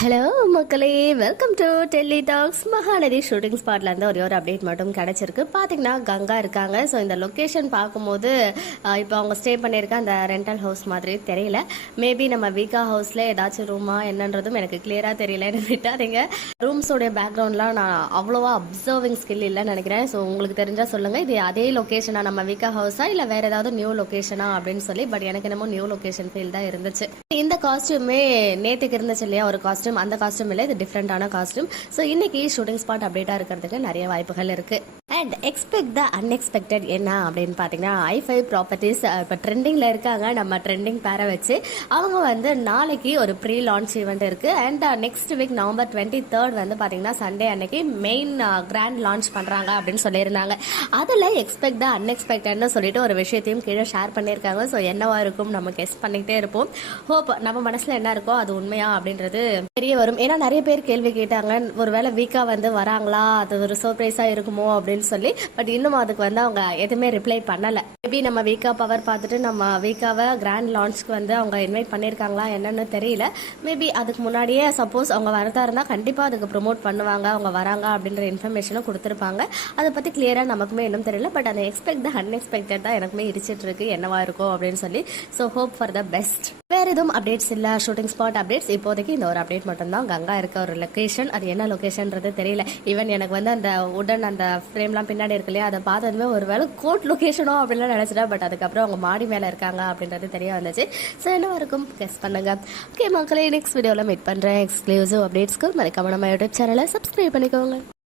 Hello மக்களே, welcome to Delhi talks. Mahanadi shooting ஸ்பாட்ல இருந்து ஒரு அப்டேட் மட்டும் கிடைச்சிருக்கு. பாத்தீங்கன்னா கங்கா இருக்காங்க. ஸோ இந்த லொக்கேஷன் பார்க்கும்போது இப்போ அவங்க ஸ்டே பண்ணியிருக்க அந்த ரெண்டல் ஹவுஸ் மாதிரி தெரியல. மேபி நம்ம வீக்கா ஹவுஸ்ல ஏதாச்சும் ரூமா என்னன்றதும் எனக்கு கிளியரா தெரியல. விட்டாதீங்க. ரூம்ஸோடைய பேக்ரவுண்ட்லாம் நான் அவ்வளோவா அப்சர்விங் ஸ்கில் இல்லைன்னு நினைக்கிறேன். ஸோ உங்களுக்கு தெரிஞ்சா சொல்லுங்க, இது அதே லொக்கேஷனா நம்ம வீக்கா ஹவுஸா இல்லை வேற ஏதாவது நியூ லொக்கேஷனா அப்படின்னு சொல்லி. பட் எனக்கு என்னமோ நியூ லொக்கேஷன் ஃபீல் தான் இருந்துச்சு. இந்த காஸ்டியூமே நேற்றுக்கு இருந்துச்சு இல்லையா ஒரு காஸ்டியூம், அந்த காஸ்டியூம் இல்லை, இது டிஃப்ரெண்டான காஸ்டியூம். ஸோ இன்னைக்கு ஷூட்டிங் ஸ்பாட் அப்டேட்டா இருக்கிறதுக்கு நிறைய வாய்ப்புகள் இருக்கு. அண்ட் எக்ஸ்பெக்ட் த அன்எக்ஸ்பெக்டட் என்ன அப்படின்னு பார்த்தீங்கன்னா, i5 ப்ராப்பர்ட்டிஸ் இப்போ ட்ரெண்டிங்ல இருக்காங்க. நம்ம ட்ரெண்டிங் பேரை வச்சு அவங்க வந்து நாளைக்கு ஒரு ப்ரீ லான்ச் ஈவெண்ட் இருக்கு. அண்ட் நெக்ஸ்ட் வீக் நவம்பர் 23 வந்து பார்த்தீங்கன்னா சண்டே அன்னைக்கு மெயின் கிராண்ட் லான்ச் பண்றாங்க அப்படின்னு சொல்லியிருந்தாங்க. அதில் எக்ஸ்பெக்ட் த அன்எக்ஸ்பெக்டட்னு சொல்லிட்டு ஒரு விஷயத்தையும் கீழே ஷேர் பண்ணியிருக்காங்க. ஸோ என்னவா இருக்கும் நம்ம கெஸ் பண்ணிக்கிட்டே இருப்போம். ஹோப் நம்ம மனசுல என்ன இருக்கோ அது உண்மையா அப்படின்றது தெரிய வரும். ஏன்னா நிறைய பேர் கேள்வி கேட்டாங்க, ஒருவேளை வீக்கா வந்து வராங்களா, அது ஒரு சர்ப்ரைஸா இருக்குமோ அப்படின்னு சொல்லி. பட் இன்னும் அதுக்கு வந்து அவங்க எதுவுமே ரிப்ளை பண்ணல. மேபி நம்ம வீக்கா பவர் பார்த்துட்டு நம்ம வீக்காவை கிராண்ட் லான்ச்க்கு வந்து அவங்க இன்வைட் பண்ணிருக்காங்களா என்னன்னு தெரியல. மேபி அதுக்கு முன்னாடியே சப்போஸ் அவங்க வரதா இருந்தா கண்டிப்பா அதுக்கு ப்ரொமோட் பண்ணுவாங்க, அவங்க வராங்க அப்படின்ற இன்ஃபர்மேஷனும் கொடுத்துருப்பாங்க. அதை பத்தி கிளியரா நமக்குமே இன்னும் தெரியல. பட் அந்த எக்ஸ்பெக்ட் த அன்எக்ஸ்பெக்டட் தான் எனக்குமே இடிச்சிட்டு இருக்கு, என்னவா இருக்கும் அப்படின்னு சொல்லி. So hope for the best. வேற எதுவும் அப்டேட்ஸ் இல்ல, ஷூட்டிங் ஸ்பாட் அப்டேட்ஸ் இப்போதைக்கு இந்த ஒரு அப்டேட் மட்டும்தான். கங்கா இருக்க ஒரு லொகேஷன், அது என்ன லொகேஷன்றது தெரியல. ஈவன் எனக்கு வந்து அந்த உடன் அந்த ஃப்ரேம்லாம் பின்னாடி இருக்கு இல்லையா, அதை பார்த்ததுமே ஒருவேளை கோர்ட் லொகேஷனோ அப்படின்லாம் நினைச்சிட்டேன். பட் அதுக்கப்புறம் அவங்க மாடி மேல இருக்காங்க அப்படின்றது தெரிய வந்துச்சு. ஸோ என்ன இருக்கும் கெஸ் பண்ணுங்க. ஓகே மக்களே, நெக்ஸ்ட் வீடியோவில் மீட் பண்றேன். எக்ஸ்க்ளூசிவ் அப்டேட்ஸ்க்கு மறக்காம நம்ம யூடியூப் சேனலை சப்ஸ்கிரைப் பண்ணிக்கோங்க.